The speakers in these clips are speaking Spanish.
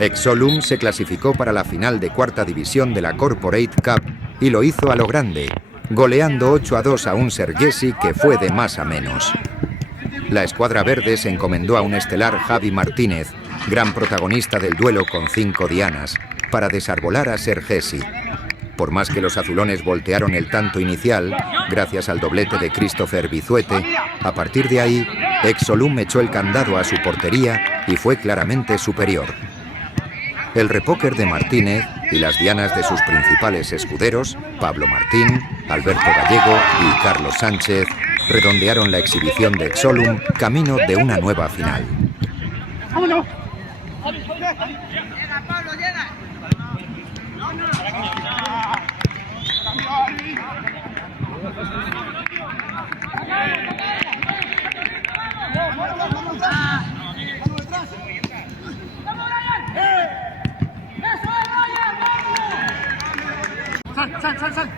Exolum se clasificó para la final de cuarta división de la Corporate Cup y lo hizo a lo grande, goleando 8-2 a un Sergiesi que fue de más a menos. La escuadra verde se encomendó a un estelar Javi Martínez, gran protagonista del duelo con 5 dianas, para desarbolar a Sergiesi. Por más que los azulones voltearon el tanto inicial, gracias al doblete de Christopher Bizuete, a partir de ahí, Exolum echó el candado a su portería y fue claramente superior. El repóquer de Martínez y las dianas de sus principales escuderos, Pablo Martín, Alberto Gallego y Carlos Sánchez, redondearon la exhibición de Exolum camino de una nueva final. ¡Sal!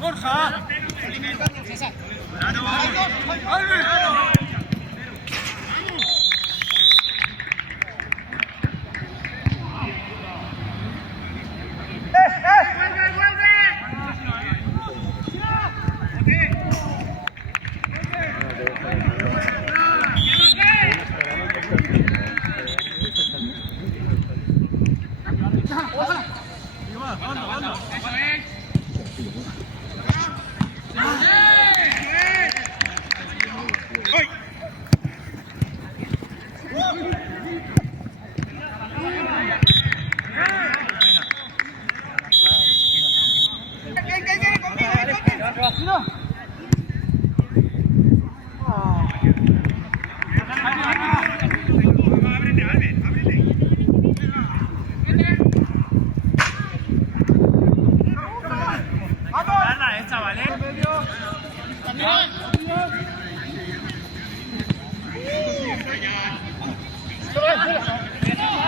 ¡Borja! Pasa, ¿qué tal?